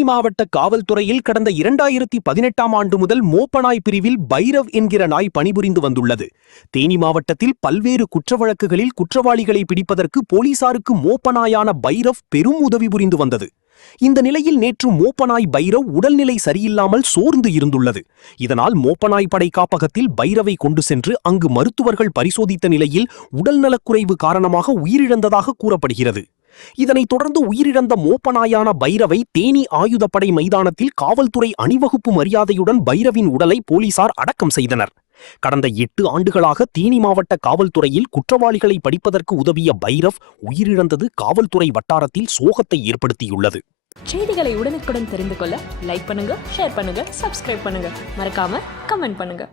தேனி மாவட்ட காவல்துறையில் கடந்த 2018ஆம் ஆண்டு முதல் மோப்பநாய் பிரிவில் பைரவ் என்கிற நாய் பணிபுரிந்து வந்துள்ளது. தேனி மாவட்டத்தில் பல்வேறு குற்ற வழக்குகளில் குற்றவாளிகளை பிடிப்பதற்கு போலீசாருக்கு மோப்பநாயான பைரவ் பெரும் உதவி புரிந்து வந்தது. இந்த நிலையில் நேற்று மோப்பநாய் பைரவ் உடல்நிலை சரியில்லாமல் சோர்ந்து இருந்துள்ளது. இதனால் மோப்பநாய் படை காப்பகத்தில் பைரவை கொண்டு சென்று அங்கு மருத்துவர்கள் பரிசோதித்த நிலையில் உடல்நலக்குறைவு காரணமாக உயிரிழந்ததாக கூறப்படுகிறது. இதனைத் தொடர்ந்து உயிரிழந்த மோப்பநாயான பைரவை தேனி ஆயுதப்படை மைதானத்தில் காவல்துறை அணிவகுப்பு மரியாதையுடன் பைரவின் உடலை போலீசார் அடக்கம் செய்தனர். கடந்த 8 ஆண்டுகளாக தேனி மாவட்ட காவல்துறையில் குற்றவாளிகளை படிப்பதற்கு உதவிய பைரவ் உயிரிழந்தது காவல்துறை வட்டாரத்தில் சோகத்தை ஏற்படுத்தியுள்ளது. செய்திகளை உடனுக்குடன் தெரிந்து கொள்ள லைக் பண்ணுங்க, ஷேர் பண்ணுங்க, சப்ஸ்கிரைப் பண்ணுங்க, மறக்காம கமெண்ட் பண்ணுங்க.